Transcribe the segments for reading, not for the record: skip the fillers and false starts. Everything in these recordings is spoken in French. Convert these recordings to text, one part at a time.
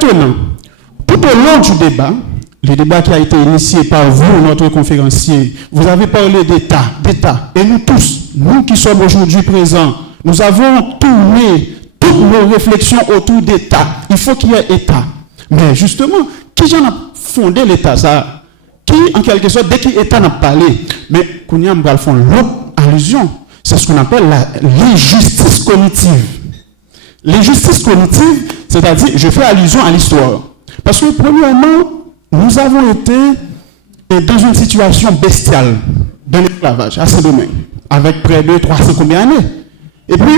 Maintenant, tout au long du débat, le débat qui a été initié par vous, notre conférencier, vous avez parlé d'État. Et nous tous, nous qui sommes aujourd'hui présents, nous avons tourné toutes nos réflexions autour d'État. Il faut qu'il y ait État. Mais justement, qui en a fondé l'État, ça? Qui, en quelque sorte, dès qu'il l'État n'a parlé, mais qu'on y a font l'autre allusion, c'est ce qu'on appelle l'injustice cognitive. L'injustice cognitive, c'est-à-dire, je fais allusion à l'histoire. Parce que, premièrement, nous avons été dans une situation bestiale dans l'esclavage, à ce domaine, avec près de 300 combien d'années. Et puis,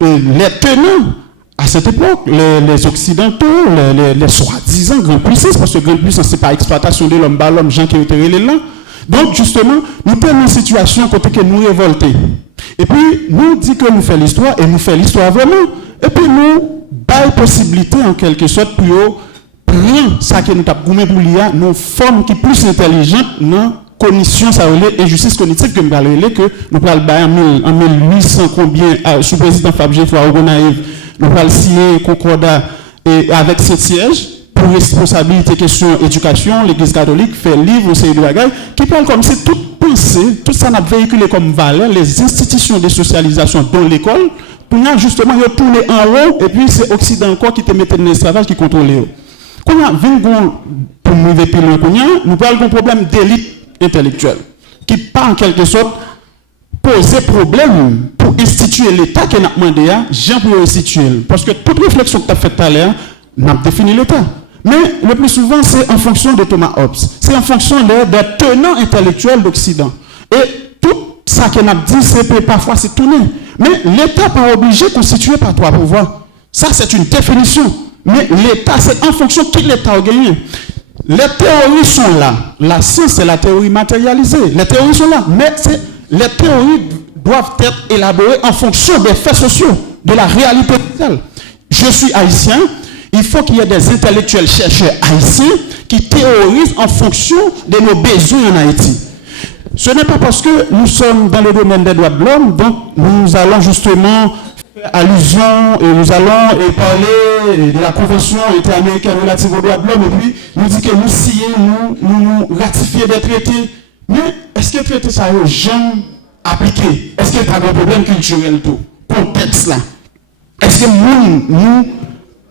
les tenants, à cette époque, les Occidentaux, les soi-disant grandes puissances, parce que grande puissance, ce n'est pas exploitation de l'homme, l'homme, gens qui ont été là. Donc, justement, nous sommes dans une situation côté que nous révolter. Et puis, nous dit que nous faisons l'histoire, et nous faisons l'histoire vraiment. Et puis, nous, bail possibilité, en quelque sorte, pour prendre ça que nous avons gommé pour l'IA, nos formes qui plus intelligentes, non cognition, ça relève, et justice cognitive, que nous allons que nous allons en 1800, combien, sous président Fabien Fouarogonaïv, nous allons signer concordat avec ce siège pour responsabilité question éducation, l'Église catholique fait livre, c'est de bagaille, qui parle comme si toute pensée, tout ça n'a véhiculé comme valeur, les institutions de socialisation dans l'école, pour justement, ils tourné en haut, et puis c'est Occident encore qui te mettait dans l'esclavage qui contrôle. Quand on a pour nous plus loin, nous parlons d'un problème d'élite intellectuelle, qui pas en quelque sorte poser problème pour instituer l'État qui a demandé à Jean pour instituer. Parce que toute réflexion que tu as faite tout à l'heure, n'a défini l'État. Mais le plus souvent, c'est en fonction de Thomas Hobbes. C'est en fonction des tenants intellectuels d'Occident. Et tout ça qu'on a dit, c'est parfois c'est tourné. Mais l'État n'est pas obligé de constituer par trois pouvoirs. Ça, c'est une définition. Mais l'État, c'est en fonction de qui l'État a gagné. Les théories sont là. La science, c'est la théorie matérialisée. Les théories sont là. Mais les théories doivent être élaborées en fonction des faits sociaux, de la réalité sociale. Je suis haïtien. Il faut qu'il y ait des intellectuels chercheurs haïtiens qui théorisent en fonction de nos besoins en Haïti. Ce n'est pas parce que nous sommes dans le domaine des droits de l'homme, donc nous allons justement faire allusion et nous allons parler de la Convention interaméricaine relative aux droits de l'homme et puis nous dit que nous signons, nous ratifions des traités. Mais est-ce que les traités ça est jamais appliqué? Est-ce qu'il y a un problème culturel tout? Contexte là. Est-ce que nous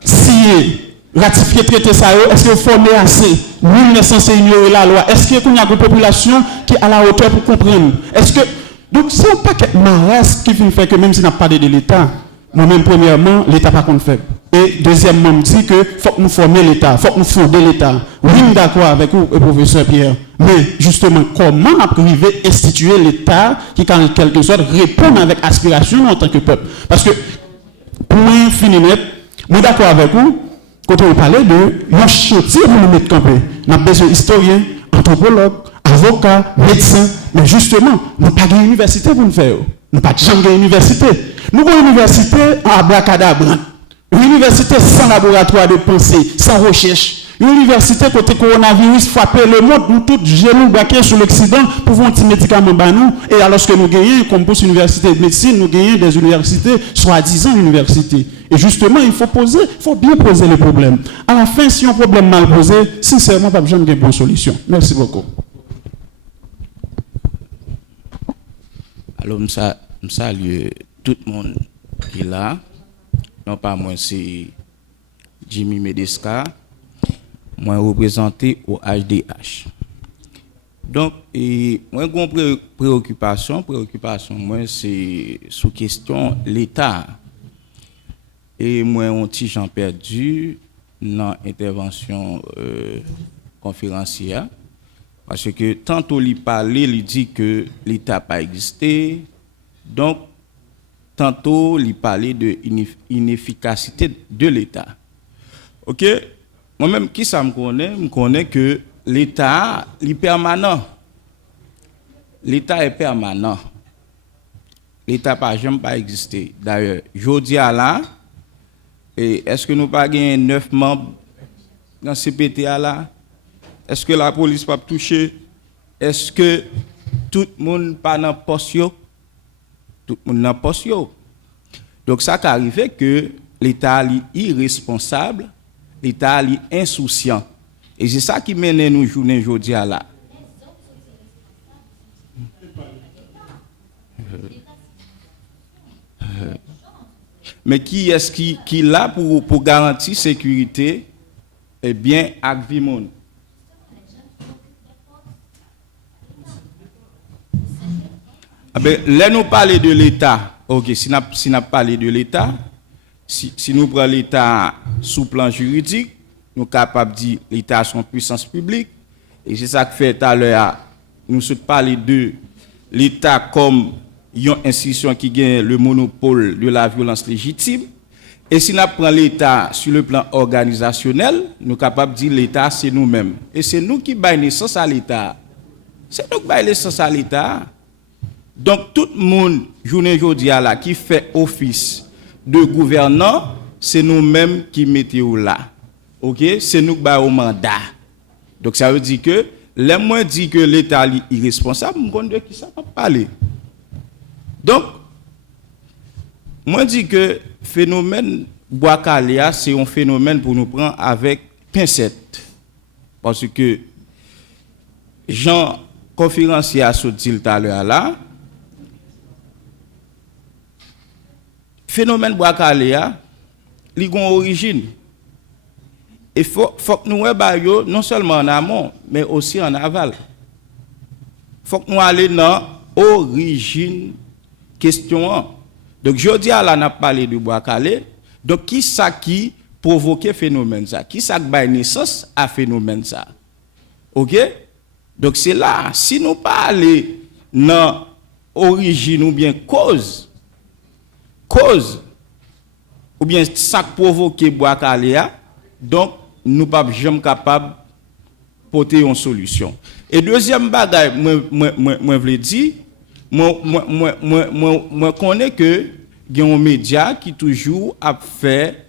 signer, ratifier traité ça, est-ce que vous formez assez? Nul n'est censé ignorer la loi. Est-ce qu'il y a une population qui est à la hauteur pour comprendre? Est-ce que. Donc, c'est un paquet de marasme qui fait que même si on n'a pas de l'État, moi-même, premièrement, l'État pas qu'on fait. Et deuxièmement, on dit que faut que nous formions l'État, faut que nous fondions l'État. Oui, d'accord avec vous, professeur Pierre. Mais justement, comment on a privé instituer l'État qui, en quelque sorte, répond avec aspiration en tant que peuple? Parce que, pour finir net, je suis d'accord avec vous, quand on parle de un chantier pour nous mettre campé. Nous avons besoin d'historiens, anthropologues, avocats, médecins. Mais justement, nous n'avons pas d'université pour nous faire. Nous n'avons pas de université. Nous avons une université en abracadabra. Une université sans laboratoire de pensée, sans recherche. Une université côté coronavirus frappé le monde, nous tous genoux braqués sur l'Occident pour voir un petit médicament bas nous. Et alors que nous gagnons, comme pour l'université de médecine, nous gagnons des universités, soi-disant universités. Et justement, il faut bien poser le problème. À la fin, si un problème mal posé, sincèrement, pas besoin de bonne solution. Merci beaucoup. Alors, je salue tout le monde qui est là. Non pas moi, c'est Jimmy Medeska. Moi, représenté au HDH. Donc, moi, j'ai une préoccupation, moi, c'est sous question l'État. Et moi, on petit j'en perdu dans l'intervention conférencière. Parce que tantôt, il parlait, il dit que l'État n'a pas existé. Donc, tantôt, il parlait de inefficacité de l'État. OK? Moi-même, qui ça me connaît? Je connais que l'État est permanent. L'État est permanent. L'État n'a jamais pas existé. D'ailleurs, je dis à là, est-ce que nous pas gagné 9 membres dans CPTA là? Est-ce que la police pas touché? Est-ce que tout le monde pas dans poste? Tout le monde dans poste. Donc ça qui arrive que l'État est irresponsable l'État est insouciant. Et c'est ça qui mène nous journée aujourd'hui à là. Mais qui est-ce qui là pour garantir sécurité et bien avec vie monde? Là nous parler de l'État. OK, si nous parlons de l'État, si nous prenons l'État sous plan juridique, nous sommes capables de dire l'État son puissance publique. Et c'est ça que fait tout à l'heure, nous sommes parlé de l'État comme une institution qui gagne le monopole de la violence légitime. Et si nous prenons l'État sur le plan organisationnel, nous sommes capables de dire l'État c'est nous-mêmes. Et c'est nous qui baillons naissance à l'État. C'est nous qui baillons naissance à l'État. Donc tout le monde, journée aujourd'hui là, qui fait office de gouvernant, c'est nous-mêmes qui mettons là. OK? C'est nous qui avons mandat. Donc ça veut dire que, les moins dit que l'État est irresponsable, je ne sais pas qui ça va parler. Donc, moi dis que phénomène Bois-Caléa, c'est un phénomène pour nous prendre avec pincette. Parce que Jean conférencier a sorti tout à l'heure là, phénomène Bois-Caléa, il a une origine. Et faut que nous voyons non seulement en amont, mais aussi en aval. Faut que nous allions dans l'origine question. Donc, je dis à la n'a parlé de Bois-Calais. Donc, qui ça qui provoque phénomène ça? Qui ça qui a naissance à phénomène ça? OK? Donc, c'est là, si nous parlons dans l'origine ou bien cause, ou bien ça qui provoque Bois-Calais, donc, nous ne sommes jamais capables de porter une solution. Et deuxième bagaille, moi veux dire, moi connais que il y a un média qui toujours a fait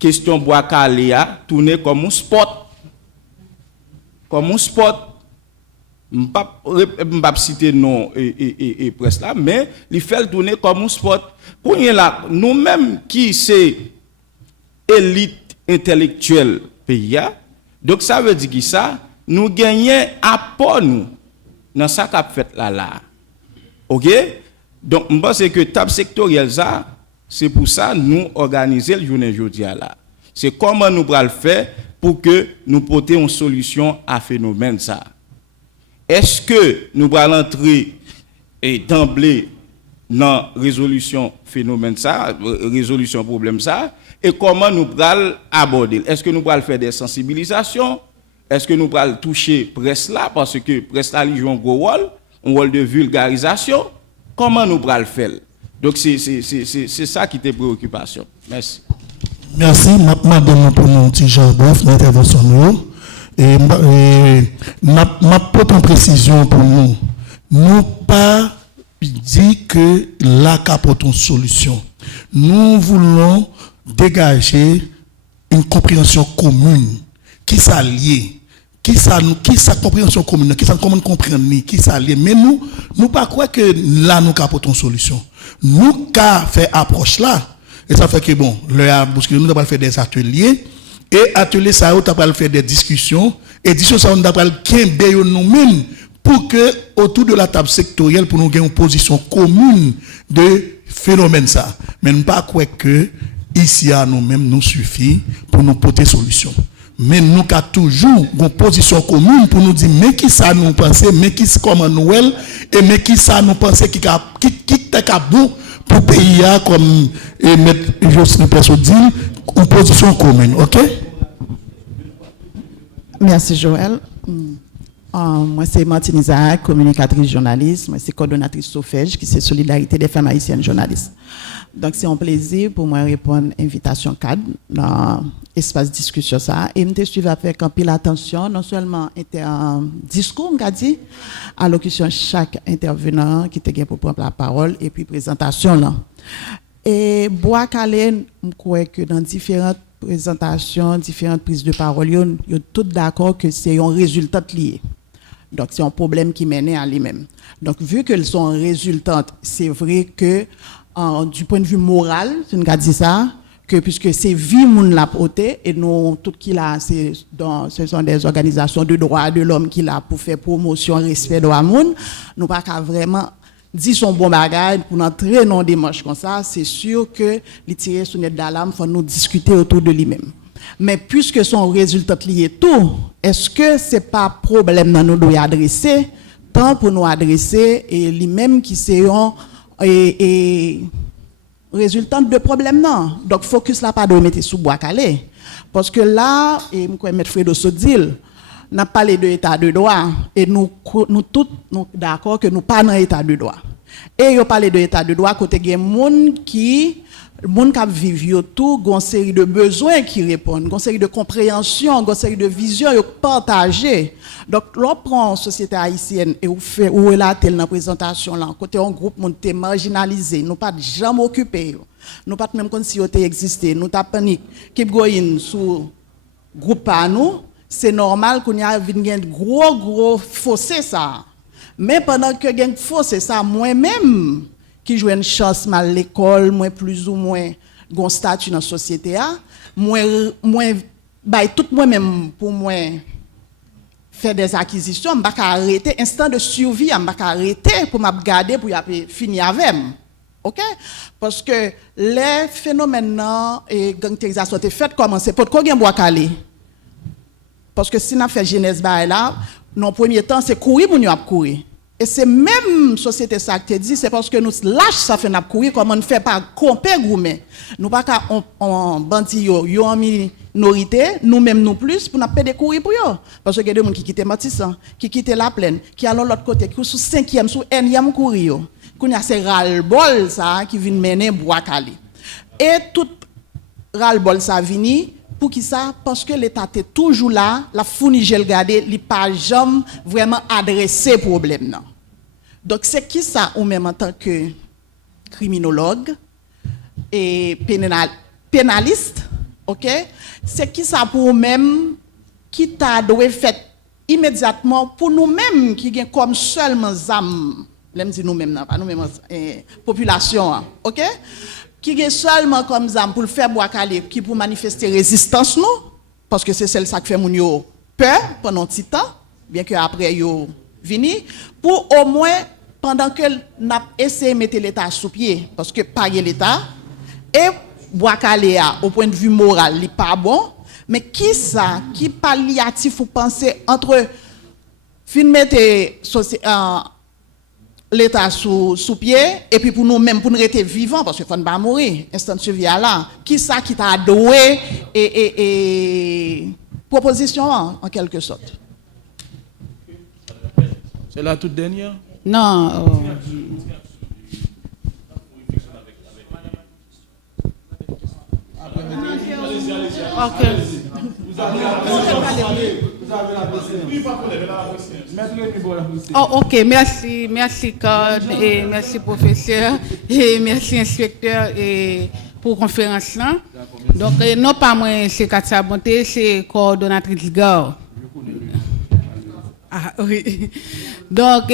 question Bois-Caléa tourner comme un sport. Comme un sport. Je ne vais pas citer non et presse là, mais il fait tourner comme un sport. Pour nous-mêmes qui c'est élite intellectuel pays. Donc ça veut dire que ça nous gagnons apport nous dans ça qu'a fait là. OK? Donc je pense que table sectorielle ça c'est pour ça nous organiser le journée aujourd'hui là. C'est comment nous pourrons le faire pour que nous portions une solution à phénomène ça. Est-ce que nous pourrons entrer et d'emblée dans résolution phénomène ça, résolution problème ça? Et comment nous pourrons aborder? Est-ce que nous pourrons faire des sensibilisations? Est-ce que nous pourrons toucher presse là? Parce que presse là joue un gros rôle, un rôle de vulgarisation. Comment nous pourrons le faire? Donc c'est ça qui est préoccupation. Merci. Merci. Madame pour nous petit Jean Boff l'intervention nous. Et ma propre précision pour nous. Nous pas dit que là qu'apporte une solution. Nous voulons dégager une compréhension commune qui s'allie, qui sa compréhension commune, qui ça comment comprendre, qui s'allie. Mais nous pas croire que là nous apportons une solution. Nous qu'a fait approche là et ça fait que bon, parce que nous avons fait des ateliers et ateliers ça on va faire des discussions et discussions ça on va kembe nous-mêmes pour que autour de la table sectorielle pour nous gagner une position commune de phénomène ça. Mais nous pas croire que ici à nous-mêmes nous suffit pour nous porter solution. Mais nous avons toujours une position commune pour nous dire mais qui ça nous penser, mais qui comment nous et mais qui ça nous penser qui est bon pour pays comme mettre Jocelyne Perso dit une position commune, OK? Merci Joël. Moi c'est Martine Isaac, communicatrice journaliste, moi c'est coordonnatrice SOFEJ qui c'est Solidarité des femmes haïtiennes journalistes. Donc c'est un plaisir pour moi répondre à l'invitation cadre dans l'espace discussion ça et me suivre avec un pile attention non seulement un discours on dit allocution chaque intervenant qui te gain pour prendre la parole et puis présentation là. Et Bois-Calais je crois que dans différentes présentations, différentes prises de parole, ils sont tous d'accord que c'est un résultat lié. Donc, c'est un problème qui mène à lui-même. Donc, vu qu'elles sont résultantes, c'est vrai que, du point de vue moral, si on a dit ça, que puisque c'est vie moun la poté et nous tout qui là ce sont des organisations de droits de l'homme qui là pour faire promotion respect droit moun, nous pas qu'à vraiment dire son bon bagage pour entrer dans des démarches comme ça, c'est sûr que les tirer sonnette d'alarme faut nous discuter autour de lui-même. Mais puisque son résultat lié tout, est-ce que c'est pas problème dans nous doit adresser tant pour nous adresser et lui-même qui seront et résultante de problème non. Donc focus là pas de mettre sous bois calé parce que là et moi mettre Fredo Sodil n'a parlé de état de droit et nous tous nous d'accord que nous pas dans état de droit. Et yo parlé de état de droit côté gen monde qui vivent tout, une série de besoins qui répondent, une série de compréhension, une série de visions partagées. Donc, l'on prend la société haïtienne et on fait où est là telle dans la présentation là, côté un groupe monde marginalisé, nous pas jamais occupé, nous pas même comme si on existé, nous ta panique, keep going sous groupe à nous, c'est normal qu'on y a un gros fossé ça. Mais pendant que gagne fossé ça, moi-même qui joue une chance mal l'école, moi plus ou moins gon statut dans la société moi tout moi-même pour moi faire des acquisitions, je ne vais pas arrêter instant de survie, je ne vais pas arrêter pour me garder pour finir avec. OK? Parce que les phénomènes et gangsterisation sont faits commencer pour qu'on bois calé. Parce que si on fait jeunesse là, dans le premier temps c'est courir pour nous courir. Et c'est même société ça qui te dit, c'est parce que nous lâche ça fait n'a courir comme on ne fait pas compter gourmet. Nous pas qu'à on bandi yo en minorité, nous même nous plus pour n'a pas de courir pour yo. Parce que il y a des gens qui quittent Matissan, qui quittent la plaine, qui allent l'autre côté, qui sous 5e, sous 1e courir. Qu'on y a ces ras-le-bol ça qui vient mener bois calé. Et tout ras-le-bol ça vini pour qui ça? Parce que l'État est toujours là, la fourni gel gardé, il pas jamais vraiment adressé problème non. Donc c'est qui ça ou même en tant que criminologue et pénaliste, OK? C'est qui ça pour même qui t'a doué fait immédiatement pour nous-mêmes qui gagne comme seulement zam, l'aime dit nous-mêmes non, pas nous-mêmes population, OK? Qui est seulement comme ça pour le faire bois calé, qui pour manifester résistance nous, parce que c'est celle ça qui fait mon yo peur pendant un petit temps, bien que après yo vini, pour au moins pendant que n'a essayé de mettre l'État sous pied, parce que payer l'État et bois calé au point de vue moral, il pas bon, mais qui ça, qui palliatif vous pensez entre fin mettre l'État sous pied et puis pour nous même pour nous rester vivants parce que faut pas mourir instant de survie là qui ça qui t'a doué et proposition en quelque sorte. C'est la toute dernière? Non. OK. Oh, OK, merci Claude et merci professeur et merci inspecteur et pour la conférence là. Donc non pas moi c'est Katia Bonté, c'est coordonnatrice GAO. Ah oui. Donc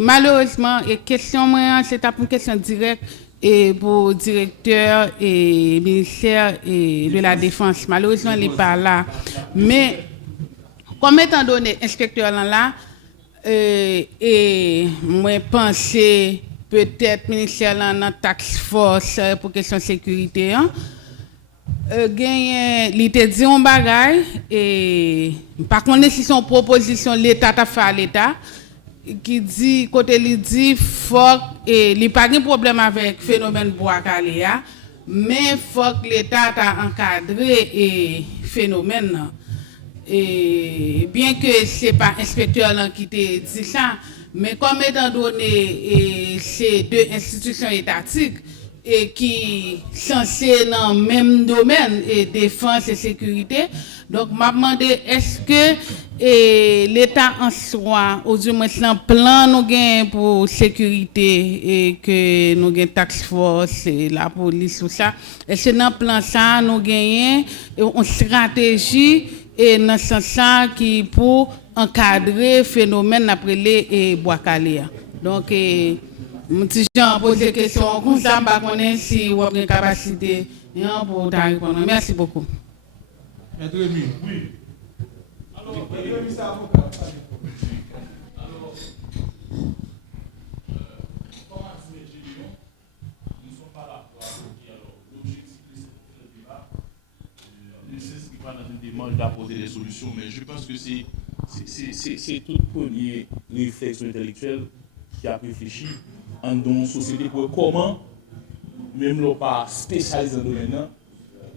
malheureusement question moi c'est une question directe et pour directeur et ministère et de la défense. Malheureusement il n'est pas là. Mais comme étant donné inspecteur là et moi penser peut-être ministère là dans task force pour question sécurité gagné il te dit un bagage et par contre si son proposition l'état t'a fait à l'état qui dit côté il dit faut et il pas de problème avec phénomène bois calé mais faut que l'état t'a encadré et phénomène et bien que c'est pas inspecteur là qui te dit ça mais comme étant donné c'est deux institutions étatiques et qui censées dans le même domaine et défense et sécurité donc m'a demandé est-ce que l'État en soi ou du moins un plan nous gain pour sécurité et que nous gain task force et la police tout ça est-ce que dans plan ça nous gagnons une stratégie et dans ce sens qui pour encadrer phénomène après les bois calé donc mon petit Jean pose des questions comme ça pas connaître si vous avez une capacité pour ta répondre. Merci beaucoup. Maître Rémi. Oui. Alors, Maître Rémi, c'est avocat. Dans une démarche d'apporter des solutions, mais je pense que c'est tout premier réflexe intellectuel qui a réfléchi en dans une société pour comment, même là pas spécialisé dans le domaine,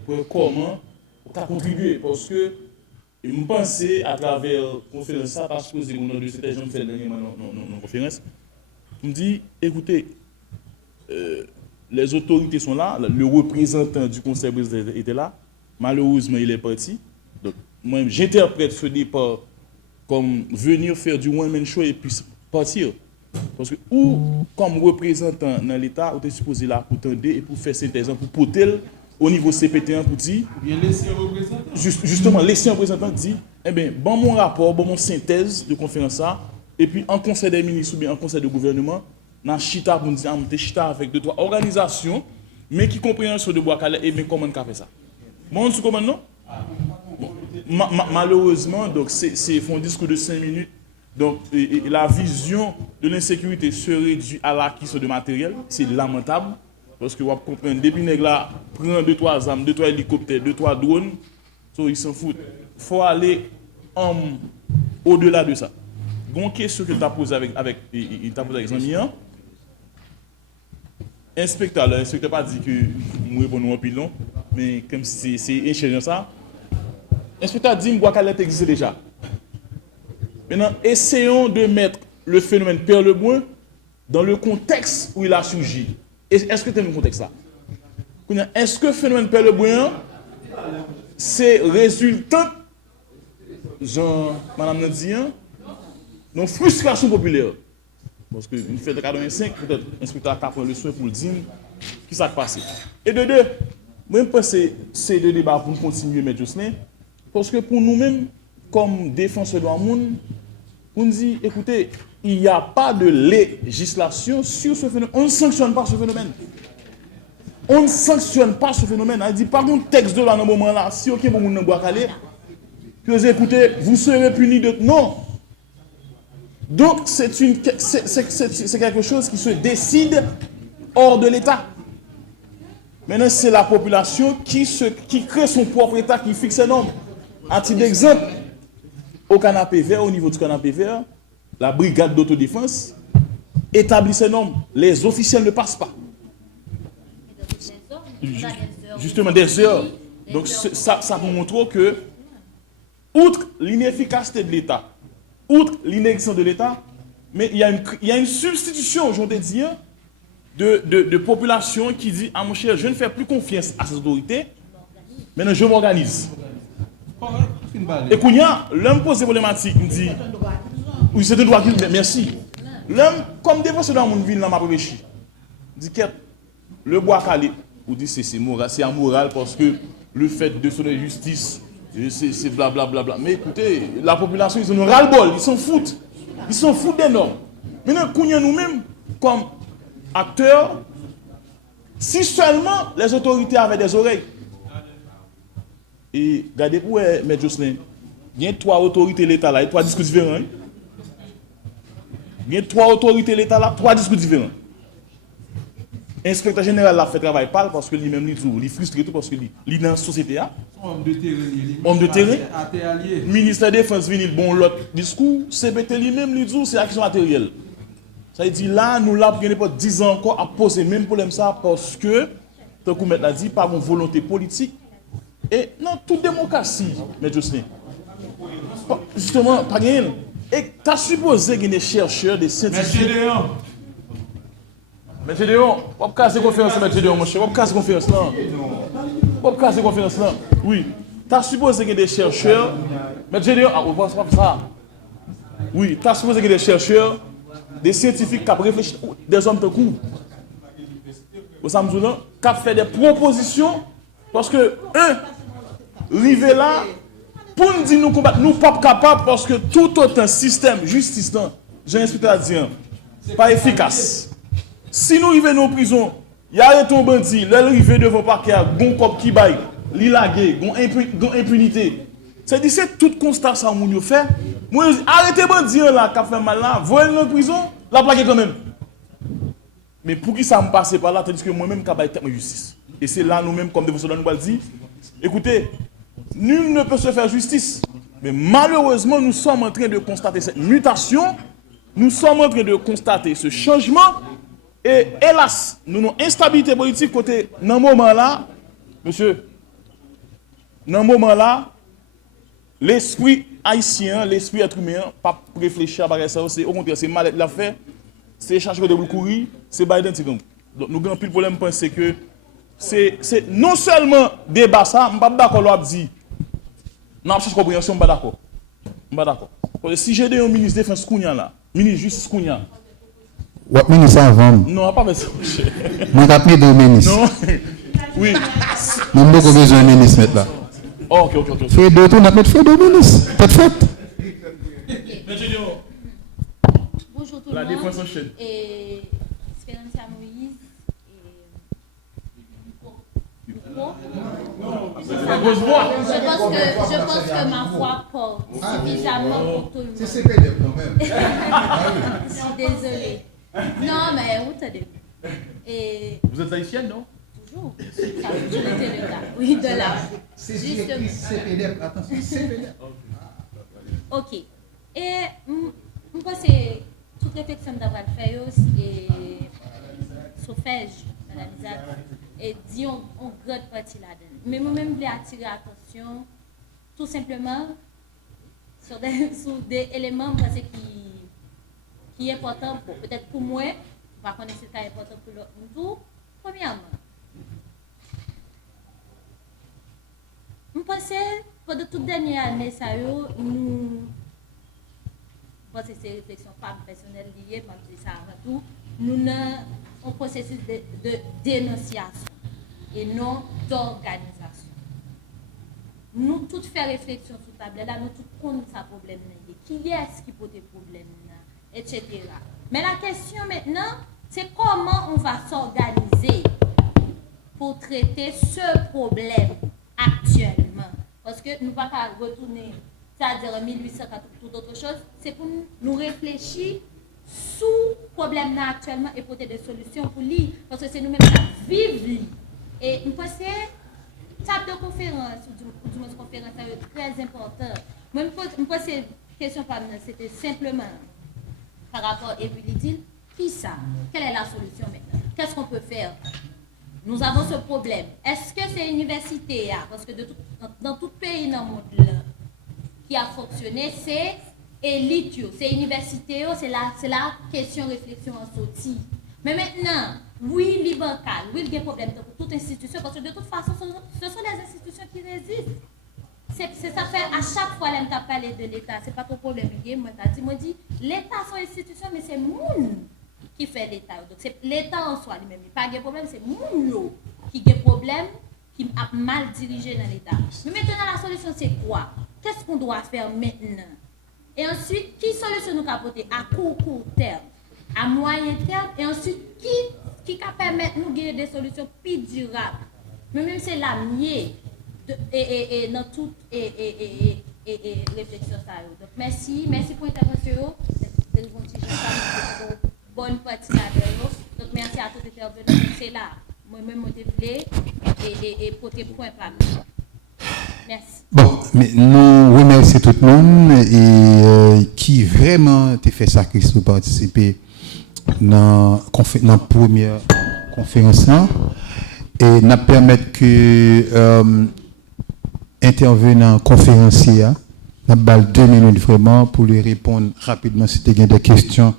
pour comment on a contribué, parce que je pense à travers la conférence, parce que c'est mon de cette gens fait dernièrement dans la conférence, on me dit, écoutez, les autorités sont là, le représentant du conseil présidentiel était là. Malheureusement, il est parti. Donc, moi, j'interprète ce départ comme venir faire du one-man show et puis partir. Parce que, ou comme représentant dans l'État, on est supposé là pour tendre et pour faire synthèse, pour porter au niveau CPT1 pour dire. Bien laisser un représentant. Justement, laisser un représentant dit, eh bien, bon mon rapport, bon mon synthèse de conférence ça, et puis en conseil des ministres ou bien en conseil de gouvernement, dans chita pour nous dire, on chita avec 2-3 organisations, mais qui comprennent sur de Bois-Calais, et bien comment on fait ça. Bon, on se comprend, non? Bon. Malheureusement, donc c'est un discours de 5 minutes. Donc, la vision de l'insécurité se réduit à l'acquisition de matériel. C'est lamentable. Parce que vous comprenez, depuis que là, prend 2-3 armes, 2-3 hélicoptères, 2-3 drones, ils s'en foutent. Il faut aller au-delà de ça. Une question que tu as posée avec Zamien. L'inspecteur n'a pas dit que nous répondons en pilon, mais comme c'est ingénieur ça. L'inspecteur dit que Bois-Calais existe déjà. Maintenant, essayons de mettre le phénomène Perle-Brun dans le contexte où il a surgi. Est-ce que tu as le contexte là? Est-ce que le phénomène Perle-Brun, c'est résultant, Madame Nadia, d'une frustration populaire? Parce qu'une fête de 85, peut-être l'inspecteur a pris le soin pour le dire qui s'est passé. Et de deux, moi je pense que c'est deux débats pour nous continuer, M. Jocelyn, parce que pour nous-mêmes, comme défenseurs de monde, on dit, écoutez, il n'y a pas de législation sur ce phénomène. On ne sanctionne pas ce phénomène. On ne sanctionne pas ce phénomène. On dit, par contre, texte de là, dans ce moment-là, si aucun monde ne doit aller, que vous écoutez, vous serez puni de... Non. Donc, c'est quelque chose qui se décide hors de l'État. Maintenant, c'est la population qui crée son propre État, qui fixe ses normes. À titre d'exemple, au canapé vert, au niveau du canapé vert, la brigade d'autodéfense établit ses normes. Les officiels ne passent pas. Justement, des heures. Donc, ça vous montre que, outre l'inefficacité de l'État, outre l'inexistence de l'État, mais il y a une substitution, j'en ai dit, de population qui dit, ah mon cher, je ne fais plus confiance à ces autorités, maintenant je m'organise. Et quand l'homme pose des problématiques, il dit, oui, c'est un droit qu'il merci. L'homme, comme défenseur dans mon ville, dans ma réfléchi, dit que le Bois-Calais, ou dit c'est moral, c'est amoral parce que le fait de sonner justice, c'est blablabla. Mais écoutez, la population, ils ont un ras-le-bol, ils s'en foutent. Ils s'en foutent des normes. Maintenant, nous-mêmes, comme acteurs, si seulement les autorités avaient des oreilles. Et regardez pour M. Jocelyn, il y a 3 autorités de l'État là, et 3 discours différents. Il y a 3 autorités de l'État là, 3 discours différents. L'inspecteur général a fait travail parle parce que lui-même il est frustré tout parce que il est dans la société. Homme de terrain. Homme de terrain. Ministère de la Défense vient bon l'autre discours. CBT lui-même lui dit c'est action matérielle. Ça veut dire là, nous là, pour pas 10 ans encore à poser même problème ça parce que, tant que maintenant dit, par une volonté politique. Et dans toute démocratie, M. Jocelyn, justement, pas rien. Et tu as supposé qu'il y ait des chercheurs, des scientifiques. M. Gédéon, on va casser conférence, M. Gédéon, mon cher. On va casser conférence là. On va casser conférence là. Oui. Tu as supposé qu'il y ait des chercheurs. M. Gédéon, on va pas ça. Oui, tu as supposé qu'il y ait des chercheurs, des scientifiques qui ont réfléchi, des hommes de cours. Au Samzouna, qui ont fait des propositions. Parce que, arriver là, pour nous dire nous combattre, nous ne sommes pas capables parce que tout autant système, justice, j'ai inspecté à dire, pas efficace. Si nous arrivons en prison, il y a un bandit, l'arrivée devant parquet, gon cop qui baille, li lagué, gon impunité. C'est tout constat ça moun yo fait. Moi arrêtez bandit là qui fait mal là, voyez en prison, la plaquer quand même. Mais pour qui ça me passe par là tandis que moi-même ka baille tête justice. Et c'est là nous-mêmes comme défenseur nous va dire, écoutez, nul ne peut se faire justice. Mais malheureusement, nous sommes en train de constater cette mutation, nous sommes en train de constater ce changement. Et hélas, nous avons une instabilité politique côté dans ce moment-là, monsieur, dans ce moment-là, l'esprit haïtien, l'esprit être humain, pas réfléchir à ça, c'est au contraire, c'est mal la fait, c'est chercher de courir, c'est Biden qui gagne. Donc nous avons plus de problème penser que c'est non seulement débat ça, je ne suis pas d'accord avec dit. Non, je suis compréhension, je ne suis pas d'accord. Je suis d'accord. Parce que si j'ai un ministre de défense Kounia là, ministre justice Kounia. What ministre avant? Non, pas ça. Mon cap mis deux ministres. Non. Oui. Nous avons beaucoup besoin de ministre maintenant. Oh, ok. Fait deux tours, on a fait deux ministres. Pas de fait. Bonjour tout La le monde. défense en chaîne. Et Espéranza Moïse. Je pense que ma voix porte suffisamment pour tout le monde. C'est CPDF quand même. Je suis désolée. Non, mais vous t'aidez. Et Vous êtes haïtienne, non? toujours, ça a toujours été le cas. Oui, de là. Justement. CPDF, attention, CPDF. Ok. Et je pense que toute réflexion d'avoir fait et Sofège, et dit en grande partie là-dedans. Mais moi-même, je voulais attirer l'attention tout simplement sur des éléments parce qui est important peut-être pour moi, pas connaître si c'est important pour l'autre. Tout, premièrement, je pense que pendant toute dernière année, nous pense que c'est une réflexion pas personnelle liée, même si ça avant tout, nous avons un processus de dénonciation et non d'organisation. Nous tous faisons réflexion sur la table, là, nous tous connaissons ce problème, qui est-ce qui pose des problèmes, etc. Mais la question maintenant, c'est comment on va s'organiser pour traiter ce problème actuellement. Parce que nous ne pouvons pas retourner, c'est-à-dire en 1840 ou toute autre chose, c'est pour nous réfléchir sous le problème actuellement et porter des solutions pour lui. Parce que c'est nous-mêmes qui vivons. Et nous pensons que table de conférence, ou du moins conférence, c'est très important. Moi, je pense que la question c'était simplement par rapport à Evilidil, qui ça? Quelle est la solution maintenant? Qu'est-ce qu'on peut faire? Nous avons ce problème. Est-ce que c'est l'université, parce que dans tout pays dans le monde qui a fonctionné, c'est élite, c'est université, c'est la question réflexion en sortie. Mais maintenant, oui, libéral, oui, il y a un problème pour toute institution, parce que de toute façon, ce sont les institutions qui résistent. C'est ça fait à chaque fois que je parle de l'État, c'est pas ton problème. Moi, dit l'État sont institutions, mais c'est moun qui fait l'État. Donc c'est l'État en soi lui-même. Pas de problème, c'est moun qui a problème, qui a mal dirigé dans l'État. Mais maintenant, la solution, c'est quoi? Qu'est-ce qu'on doit faire maintenant? Et ensuite, qui solution nous apporter à court terme, à moyen terme, et ensuite, qui peut permettre nous de gagner des solutions plus durables? Mais même c'est la mienne. Et dans toute réflexion ça. Donc merci pour l'intervention. Bonne partie là-dedans. Donc merci à tous les intervenants. C'est là, moi-même motivé et pour tes points par nous. Merci. Bon, mais nous remercions tout le monde et qui vraiment t'a fait sacrifice pour participer dans la première conférence là et nous permettre que intervenant conférencier, nous avons 2 minutes vraiment pour lui répondre rapidement si tu as des questions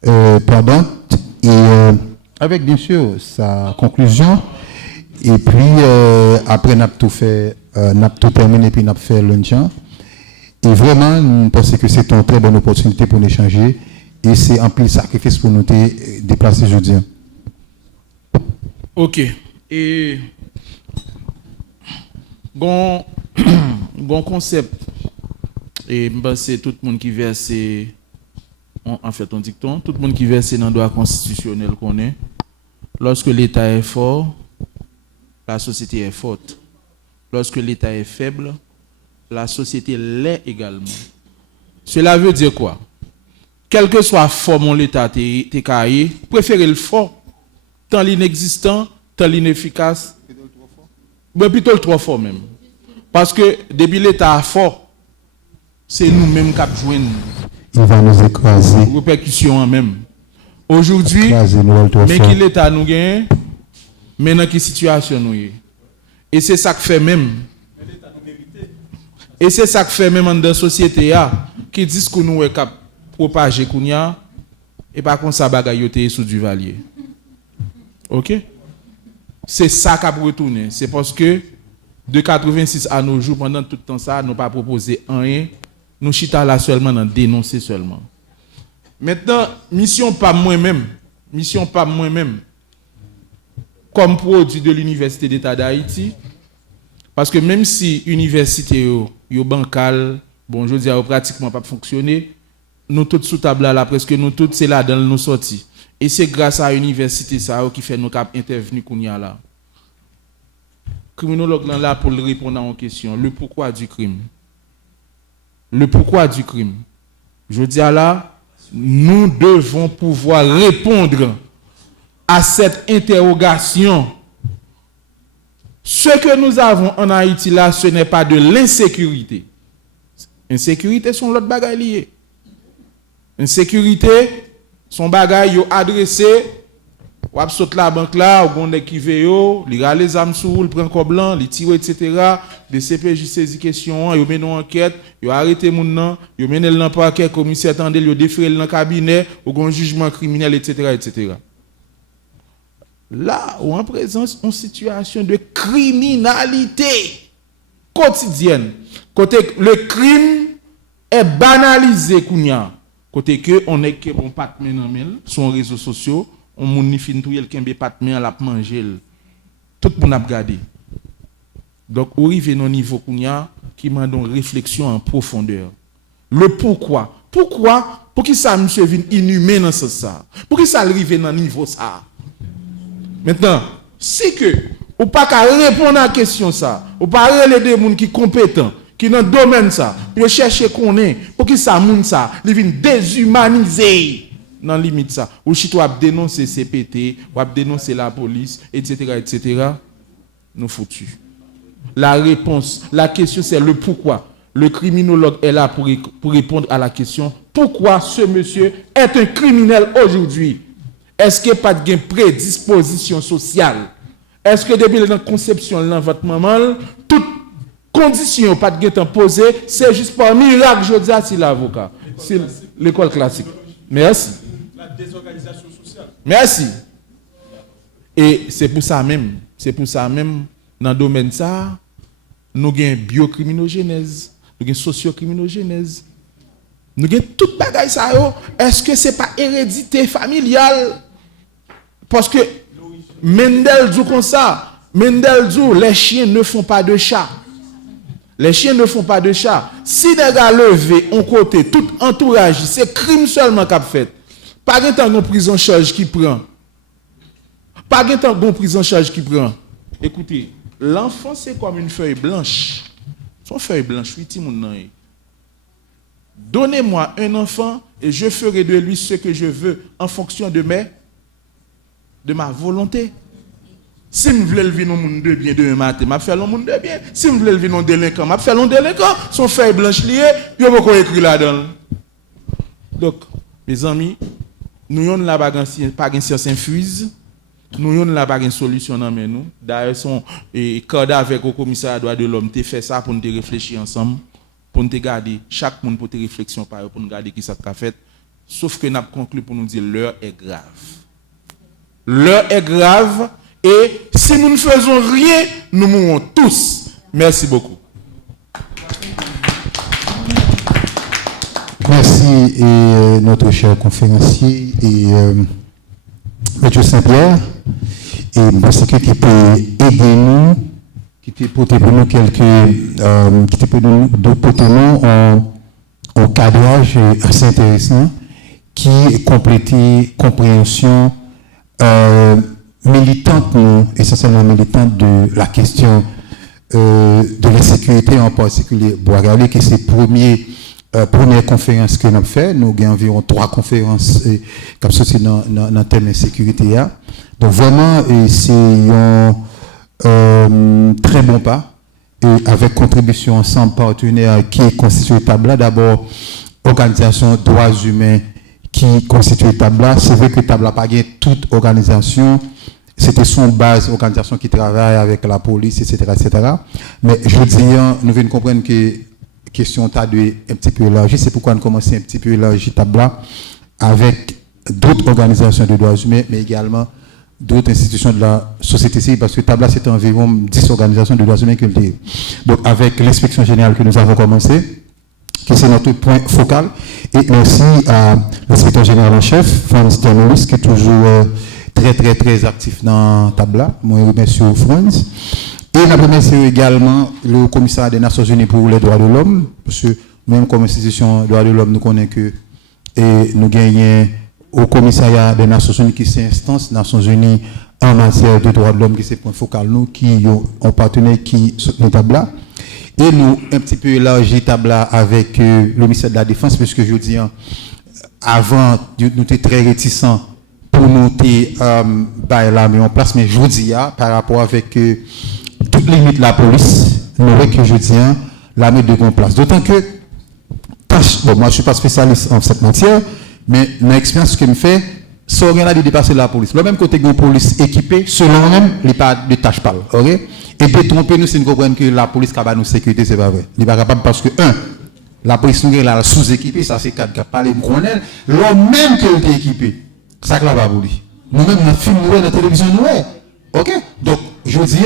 perdantes. Et avec bien sûr sa conclusion. Et puis après, nous avons tout fait, nous avons tout terminé, puis nous avons fait lunch. Et vraiment, nous pensons que c'est une très bonne opportunité pour nous échanger. Et c'est un pile sacrifice pour nous déplacer aujourd'hui. Ok. Et bon concept et c'est tout le monde qui verse en fait un dicton, tout le monde qui verse dans le droit constitutionnel qu'on est lorsque l'État est fort, la société est forte. Lorsque l'État est faible, la société l'est également. Cela veut dire quoi? Quel que soit fort mon l'État t'es caillé, préférez le fort, tant l'inexistant, tant l'inefficace. Mais plutôt le trop fort même. Parce que depuis l'État fort, c'est nous-mêmes qui avons Il va nous écraser. répercussions en même. Aujourd'hui, mais qui l'État nous gagne, mais dans quelle situation nous est. Et c'est ça que fait même. Et c'est ça que fait même dans la société qui disent que nous est cap propager kounya et par contre ça bagaille yote sous du valier. OK? C'est ça qui a retourné. C'est parce que de 86 à nos jours, pendant tout le temps ça, nous pas proposé rien. Nous chita là seulement dans dénoncer seulement. Maintenant, mission pas moi-même, comme produit de l'Université d'État d'Haïti, parce que même si l'université yo bancal, bon, je dis pratiquement pas fonctionner, nous tous sous table là, presque nous tous c'est là dans nos sorties. Et c'est grâce à l'université ça qui fait nous cap intervenir kounya là. Criminologue là pour répondre à une question, le pourquoi du crime. Le pourquoi du crime. Je dis là, nous devons pouvoir répondre à cette interrogation. Ce que nous avons en Haïti là, ce n'est pas de l'insécurité. Insécurité sont l'autre bagaille lié. Insécurité son bagaille yo adressé ou ap saute la banque là, ou gon qui veyo, li rale les âmes sous, li prend corps blanc, li tire etc. De CPJ saisi question, yo mène enquête, yo arrêté moun nan, yo mène le dans parquet, commissaire tendel, yo déféré dans cabinet, ou gon jugement criminel etc. Là, ou en présence en situation de criminalité quotidienne. Côté le crime est banalisé kounya. Côté que on est que bon patmen en mel sur les réseaux sociaux, on moun fin tout yel kembe patmen la manger. Tout moun a regardé. Donc on arrive au niveau kounya qui mande une réflexion en profondeur. Le pourquoi? Pourquoi? Pour qui ça monsieur vient inhumain dans ce ça? Pour qui ça arrive dans niveau ça? Maintenant, si que ou pas qu'à répondre à la question ça, ou pas relais des gens qui compétents, qui dans le domaine ça, pour chercher qu'on est, pour que ça moun ça, ils viennent déshumaniser dans la limite ça. Ou si tu as dénoncé CPT, ou as dénoncé la police, etc., nous foutus. La réponse, la question c'est le pourquoi. Le criminologue est là pour répondre à la question pourquoi ce monsieur est un criminel aujourd'hui. Est-ce qu'il n'y a pas de prédisposition sociale? Est-ce que depuis la conception de votre maman, toute condition pas de temps posée, c'est juste par miracle, je dis à si l'avocat, c'est l'école classique. Merci. La désorganisation sociale. Merci. Et c'est pour ça même, dans le domaine ça, nous avons biocriminogénèse, nous avons sociocriminogénèse, nous avons toute bagaille ça. Est-ce que c'est pas hérédité familiale? Parce que Mendel dit comme ça, Mendel dit les chiens ne font pas de chat. Les chiens ne font pas de chat. Si les gars levés ont côté, tout entourage, c'est crime seulement qu'a fait. Pas de temps de prise en charge qui prend. Pas de temps de prise en charge qui prend. Écoutez, l'enfant c'est comme une feuille blanche. Son feuille blanche, oui, donnez-moi un enfant et je ferai de lui ce que je veux en fonction de ma volonté. Si je veux lever dans monde de bien demain matin, je fais le monde de bien. Si je veux lever dans délinquant, je fais le délinquant. Son feuille blanche liée, il y a beaucoup écrit là-dedans. Donc, mes amis, nous n'avons pas de science infuse. Nous n'avons pas de solution dans nous. D'ailleurs, son cadre avec le commissariat des droits de l'homme, tu fait ça pour nous réfléchir ensemble, pour nous garder chaque monde pour te réflexion par pour nous garder qui ça a fait. Sauf que nous avons conclu pour nous dire l'heure est grave. L'heure est grave et si nous ne faisons rien, nous mourrons tous. Merci beaucoup. Merci et notre cher conférencier et M. Saint-Pierre. Et parce que qui peut aider nous, qui peut porter pour nous qui peut nous porter nous un cadrage assez intéressant qui complète compréhension militantes, nous, essentiellement militantes de la question de la sécurité, en particulier Bois-Galais, qui c'est première conférence que nous avons fait. Nous avons environ 3 conférences comme ça dans le thème de sécurité. Donc vraiment, c'est un très bon pas. Et avec contribution ensemble partenaires qui constituent Tabla, d'abord organisation droits humains qui constitue Tabla. C'est vrai que Tabla n'a pas gagné toute organisation. C'était son base, organisation qui travaille avec la police, etc. Mais je dis, nous venons comprendre que la question est un petit peu élargie. C'est pourquoi nous commençons un petit peu élargi Tabla avec d'autres organisations de droits humains, mais également d'autres institutions de la société civile, parce que Tabla, c'est environ 10 organisations de droits humains que le dit. Donc, avec l'inspection générale que nous avons commencé, qui c'est notre point focal, et aussi à l'inspecteur général en chef, Franz Terloris, qui est toujours très actif dans Tabla. Moi, je remercie Franz. Et je remercie également le commissariat des Nations Unies pour les droits de l'homme, parce que même comme institution des droits de l'homme, nous connaissons que nous gagnons au commissariat des Nations Unies, qui c'est instance Nations Unies en matière de droits de l'homme, qui c'est point focal, nous, qui ont partenaire qui soutient Tabla. Et nous, un petit peu élargi Tabla avec le ministère de la Défense, puisque je dis, avant, nous étions très réticents pour nous l'armée en place, mais je dis, par rapport avec toutes les limites de la police, nous voyons que je dis, l'armée de grande place. D'autant que, bon, moi je ne suis pas spécialiste en cette matière, mais l'expérience que je me fais, ça rien à dépasser la police. Le même côté que la police équipée, selon même, il n'y a pas de tâche pâle. Ok? Et détromper-nous si nous comprenons que la police capable de nous sécurité, c'est pas vrai. Il n'est pas capable parce que, la police nous est sous-équipée, ça c'est 4 qui parlent, nous connaissons, l'homme même qui est équipé, ça ne va pas pour lui. Nous-mêmes, dans le film, dans la télévision, nous, ok? Donc, je dis,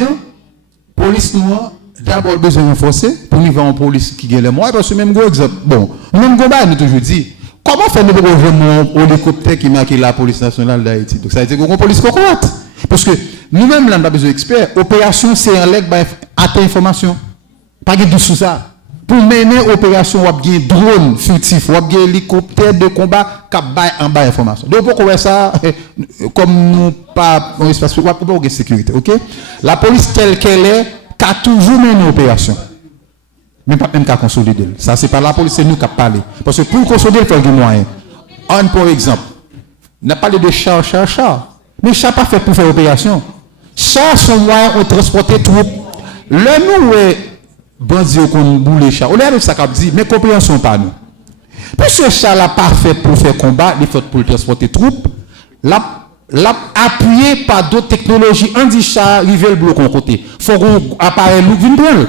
police noire, d'abord besoin de renforcer, pour nous voir en police qui gagne les moyens, parce que même gros exemple, bon, même combat, nous toujours dit, comment faire nous rejoindre un hélicoptère qui marque la police nationale d'Haïti? Donc ça veut dire qu'on a une police cocotte. Parce que nous-mêmes, là, nous avons besoin d'experts. Opération, c'est un leg à information. Pas de doute sur ça. Pour mener opération, on a un drone furtif, on a un hélicoptère de combat qui a en bas information. Donc pourquoi ça, comme nous pas en espace, pourquoi pas de sécurité, ok? La police telle qu'elle est, a toujours mené une opération. Mais pas même qu'à consolider. Ça, c'est pas la police, c'est nous qui parlons. Parce que pour consolider, il faut des moyens. Un, par exemple, on a parlé de char. Mais char pas fait pour faire opération. Char, son moyen de transporter troupes. Le nous, bandits qu'on boule les chars. On a ça qu'a dit, mais compréhension pas nous. Parce que char n'a pas fait pour faire combat, il fait pour transporter troupes. L'a appuyé par d'autres technologies. On dit char, il veut le bloc en côté. Il faut qu'on appareil lourd vienne prendre.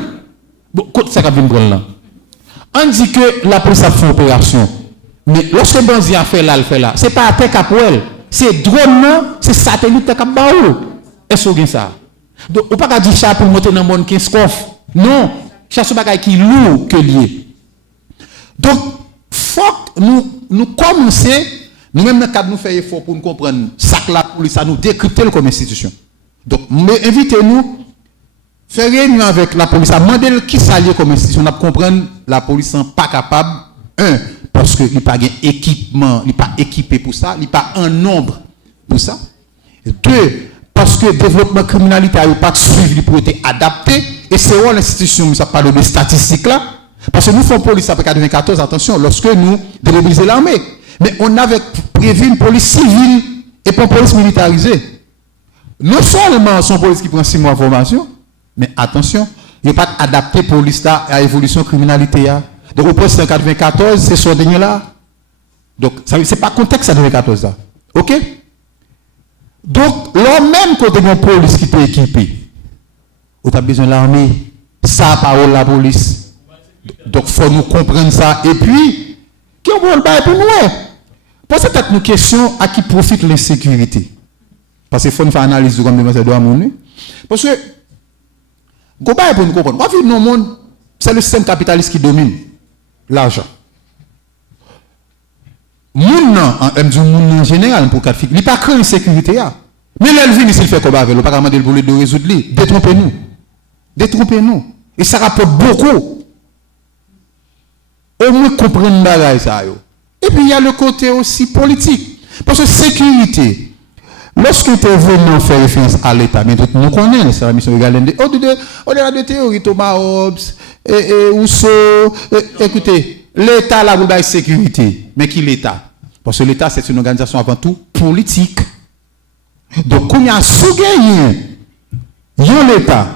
Côté ça vient prendre là. On dit que la police a fait opération. Mais lorsque le bandit a fait là, c'est pas attaque à elle. C'est drone non, c'est satellite qui a baou. Est-ce que ça? Donc on pas dire ça pour monter dans le monde 15 coffres. Non, ça c'est pas qui lourd que lié. Donc faut nous commencer nous-mêmes dans cadre nous faire effort pour nous comprendre ça que la police a nous décrypter comme institution. Donc invitez-nous faire réunion avec la police, à demander qui s'allie comme institution, on a comprendre la police n'est pas capable, parce qu'il n'y a pas d'équipement, il n'est pas équipé pour ça, il n'est pas en nombre pour ça. 2, parce que le développement de la criminalité n'a pas suivi pour être adapté, et c'est où l'institution, ça parle de statistiques là, parce que nous faisons police après 1994, attention, lorsque nous démobilisons l'armée, mais on avait prévu une police civile et pas une police militarisée. Non seulement son police qui prend 6 mois de formation, mais attention, il n'y a pas adapté pour police à l'évolution de la criminalité. Donc, au poste 1994, c'est ce dernier là. Donc, ce n'est pas le contexte de 1994 là. OK? Donc, là même quand il y a une police qui est équipée, on a besoin de l'armée, ça parole la police. Donc, il faut nous comprendre ça. Et puis, qui on va le bail pour nous? Posez peut-être une question à qui profite l'insécurité. Parce qu'il faut nous faire une analyse de comme de l'Amour. Parce que, Goba pour nous comprendre. On vit dans le monde, c'est le système capitaliste qui domine l'argent. Moun en général, pour 4 filles, il n'y a pas que sécurité. Mais l'Elvin, s'il fait combat avec lui, pas qu'à demander le de résoudre. Détrompez-nous. Détrompez-nous. Et ça rapporte beaucoup. Au moins comprendre ça. Et puis il y a le côté aussi politique. Parce que sécurité, lorsque tu es venu faire référence à l'État, mais nous connaissons, c'est la mission de Galende. Au-delà de théorie, Thomas Hobbes, Rousseau, écoutez, l'État là, vous avez sécurité. Mais qui l'État? Parce que l'État, c'est une organisation avant tout politique. Donc, quand il y a sous-gagné, il y a l'État.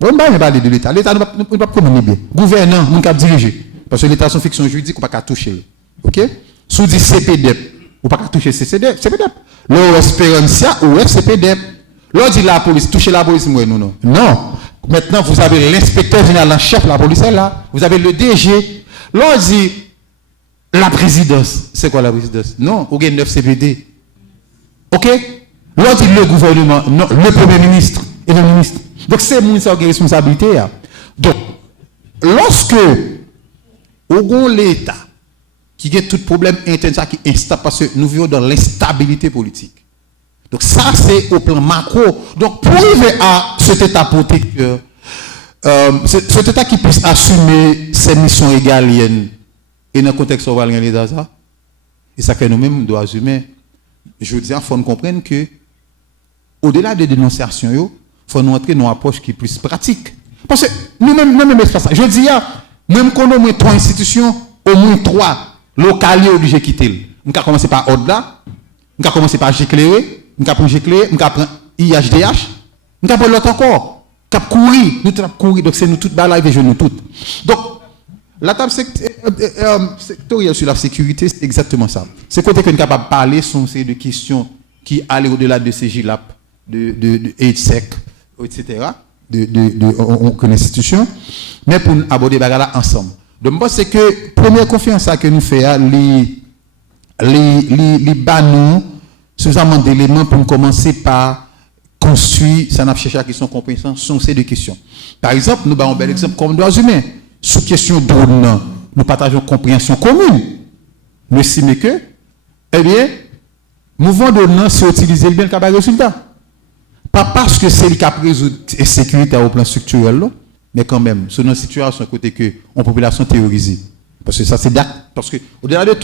On ne va pas parler de l'État. L'État ne va pas communiquer bien. Gouvernant, on ne peut pas diriger. Parce que l'État, c'est une fiction juridique, on ne peut pas toucher. OK? Sous dit CPDEP, on ne peut pas toucher CPDEP. L'OS Espérancia ou CPDEP. L'on dit la police, toucher la police, moi, non. Non. Maintenant, vous avez l'inspecteur général en chef de la police, là. Vous avez le DG. L'on dit la présidence. C'est quoi la présidence? Non, vous avez 9 CPD. OK? L'on dit le gouvernement, non, le premier ministre et le ministre. Donc, c'est mon responsabilité. Là. Donc, lorsque au l'État qui a tout problème interne, ça qui instable, parce que nous vivons dans l'instabilité politique. Donc, ça, c'est au plan macro. Donc, pour arriver à cet État protecteur, cet État qui puisse assumer ses missions régaliennes et dans le contexte où on va l'État, ça, et ça fait nous-mêmes, nous devons assumer. Je veux dire, il faut nous comprendre que, au-delà des dénonciations, il faut nous entrer dans une approche qui est plus pratique. Parce que nous-mêmes, je dis, même quand on a au moins 3 institutions, au moins 3 locales obligés de quitter. On va commencer par ODLA, on va commencer par GCLE, on va prendre GCLE, on va prendre IHDH, on va prendre l'autre encore. On va courir, nous devons courir, donc c'est nous toutes balayer et nous toutes. Donc, la table sectorielle sur la sécurité, c'est exactement ça. C'est côté qu'on est capable de parler, sont ces de questions qui allaient au-delà de CGLAP, de HSEC, etc. On connaît l'institution, mais pour aborder les là ensemble. Donc, moi, c'est que première conférence que nous faisons, les banous, suffisamment d'éléments pour commencer par construire, ça n'a cherché à question de compréhension, sont ces deux questions. Par exemple, nous avons un bel exemple comme droits humains. Sous question drone, nous partageons compréhension commune. Nous estimons que, eh bien, mouvement drone, c'est utiliser le bien le résultat. Pas parce que c'est le cap résoudre la sécurité au plan structurel, mais quand même, c'est une situation côté que on population terrorisée. Parce que ça, c'est parce que au-delà de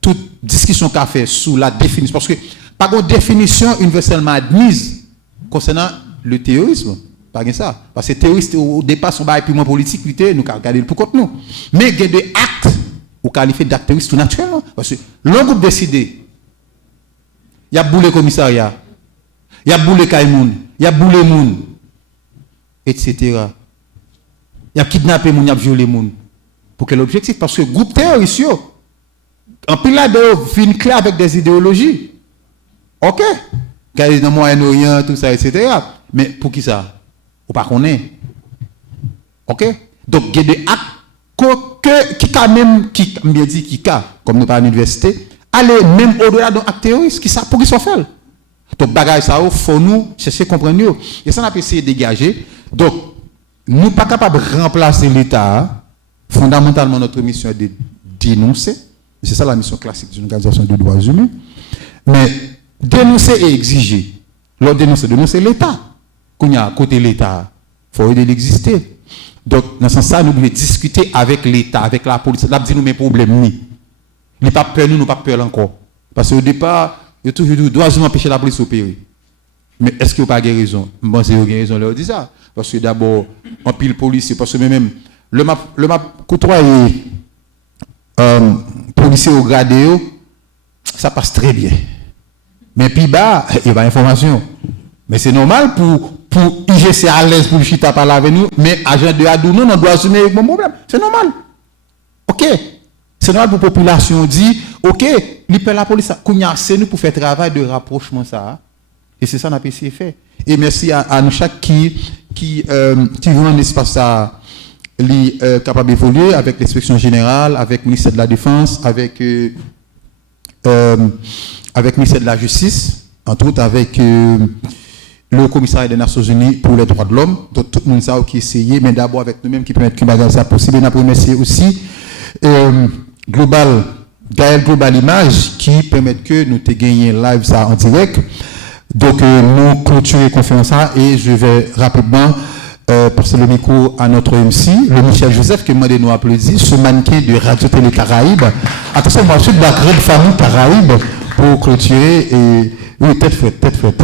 toute discussion qu'a fait sous la définition, parce que pas une définition universellement admise concernant le terrorisme. Pas ça. Parce que les terroristes, au départ, sont pas purement politique, nous regardons pour contre nous. Mais il y a des actes, ou qualifiés d'actes terroristes tout naturellement. Parce que le groupe décidé, il y a boulé commissariat, il y a boulé Kaimoun, il y a boulé Moun, etc. Il y a kidnappé Moun, il y a violé Moun. Pour quel objectif? Parce que le groupe terroriste, en pile là, vient clair avec des idéologies. Ok? Dans le Moyen-Orient, tout ça, etc. Mais pour qui ça? Ou pas qu'on est. OK? Donc, il y a des actes qui a même, qui bien dit, qui a, comme nous parlons à l'université, aller même au-delà d'un acte terroriste, qui ça, pour qu'ils soient faits. Donc, bagage ça, il faut nous chercher à comprendre. Et ça, on a essayé de dégager. Donc, nous ne sommes pas capables de remplacer l'État. Fondamentalement, notre mission est de dénoncer. C'est ça la mission classique d'une organisation de droits humains. Mais dénoncer et exiger. L'autre dénoncer l'État. Quand il y a à côté de l'État, il faut aider d'exister. Donc, dans ce sens-là, nous devons discuter avec l'État, avec la police. Là, nous mes problèmes. Nous n'avons pas peur, nous n'avons pas peur encore. Parce qu'au départ, il y a toujours dit, doit empêcher la police d'opérer. Mais est-ce qu'il n'y a pas de raison? Bon, c'est une raison, leur dit ça. Parce que d'abord, en pile policier, parce que même le map côtoyer policier au gradé, ça passe très bien. Mais puis bas, il y a pas d'information. Mais c'est normal pour IGC à l'aise pour le chita parler avec nous, mais agent de Adou, nous, on doit assumer mon problème. C'est normal. OK. C'est normal pour la population dit, OK, la police, c'est nous pour faire travail de rapprochement ça. Et c'est ça qu'on a essayé de faire. Et merci à nous chaque qui vont un espace ça, capable d'évoluer avec l'inspection générale, avec le ministère de la Défense, avec le ministère de la Justice, entre autres avec le commissariat des Nations Unies pour les droits de l'homme, donc tout le monde qui essayé, mais d'abord avec nous-mêmes qui permettent que ça possible. Et nous remercier aussi Gaël Global Image qui permet que nous te gagner live ça en direct. Donc nous clôturons la conférence et je vais rapidement passer le micro à notre MC, le Michel Joseph, qui m'a demandé de nous applaudir, ce mannequin de Radio Télé Caraïbes. Attention, moi je suis de la grande famille Caraïbes. pour clôturer. Et oui, tête faite, tête faite.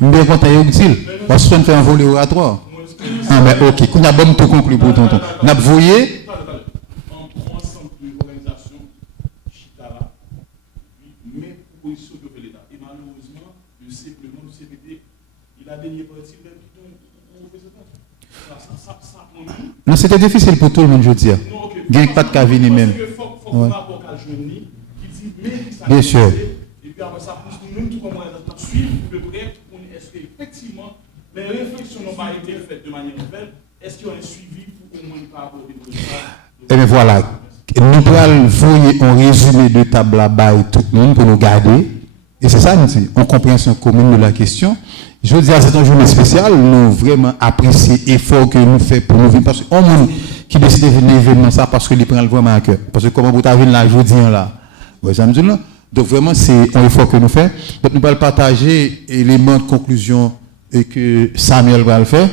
Mais quand tu es utile, parce qu'on fait un volet oratoire. Ah, mais ok, qu'on a bon tout conclu pour tonton. N'a pas voyé. Ensemble d'organisations, Chitala, mais proposition de l'État. Et malheureusement, le CPT, il a dénié parti même non, c'était difficile pour tout le monde, je veux dire. Il n'y a pas de cas venir même. Bien sûr. Et puis après ça, nous-mêmes, tout comment suivre de près, est-ce qu'effectivement, les réflexions n'ont pas été faites de manière nouvelle, est-ce qu'il y a un suivi pour au moins pas aborder le ça? Et bien voilà, nous allons voir un résumé de table là-bas et tout le monde pour nous garder. Et c'est ça, nous disons, en compréhension commune de la question. Je veux dire, c'est un journée spécial, nous vraiment apprécions l'effort que nous faisons pour nous venir. Parce qu'on monde qui décide de venir l'événement, ça, parce qu'il prend le vraiment à cœur. Parce que comment vous avez là, aujourd'hui, là, vous savez, là. Donc vraiment, c'est un effort que nous faisons. Donc nous allons partager l'élément de conclusion et que Samuel va le faire.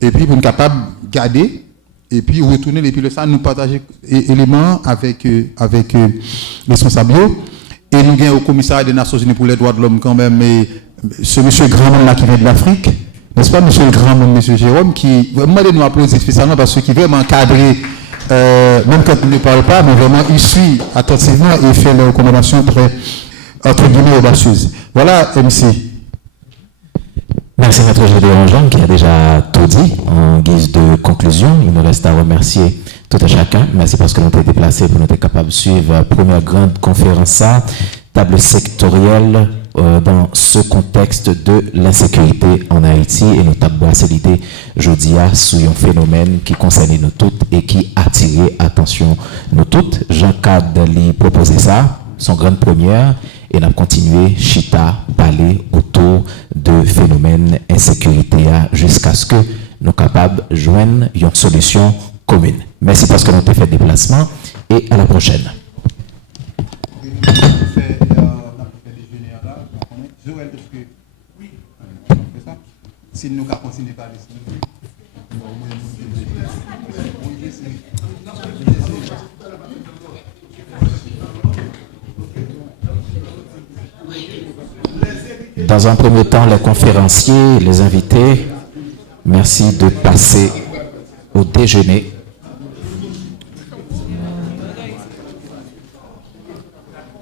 Et puis, pour nous capables de garder, et puis retourner, et puis le ça, nous partager l'élément avec les responsables. Et nous avons au commissariat des Nations Unies pour les droits de l'homme quand même, et ce monsieur grand là qui vient de l'Afrique, n'est-ce pas, monsieur le grand monde, monsieur Jérôme, qui vraiment nous applaudit spécialement parce qu'il est vraiment encadré, même quand il ne parle pas, mais vraiment il suit attentivement et fait les recommandations très, entre guillemets, audacieuses. Voilà, MC. Merci Maître Gédéon Jean qui a déjà tout dit en guise de conclusion. Il nous reste à remercier tout à chacun. Merci parce que nous avons été déplacés pour nous être capables de suivre la première grande conférence, table sectorielle dans ce contexte de l'insécurité en Haïti et nous avons l'idée jeudi sur un phénomène qui concerne nous toutes et qui attire attention nous toutes. Jean-Cad lui proposé ça, son grande première. Et on a continué, Chita, parler autour de phénomènes insécurité jusqu'à ce que nous soyons capables de joindre une solution commune. Merci parce que nous avons fait déplacement et à la prochaine. Si nous continuons par Dans un premier temps, les conférenciers, les invités, merci de passer au déjeuner.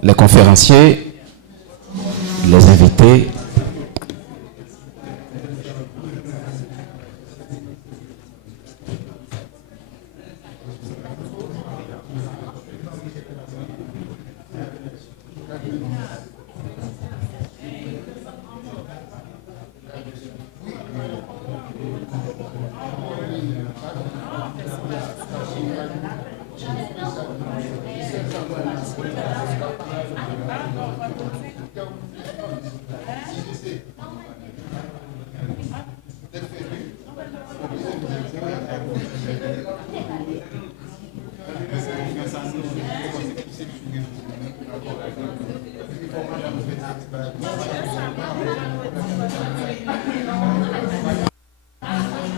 Les conférenciers, les invités,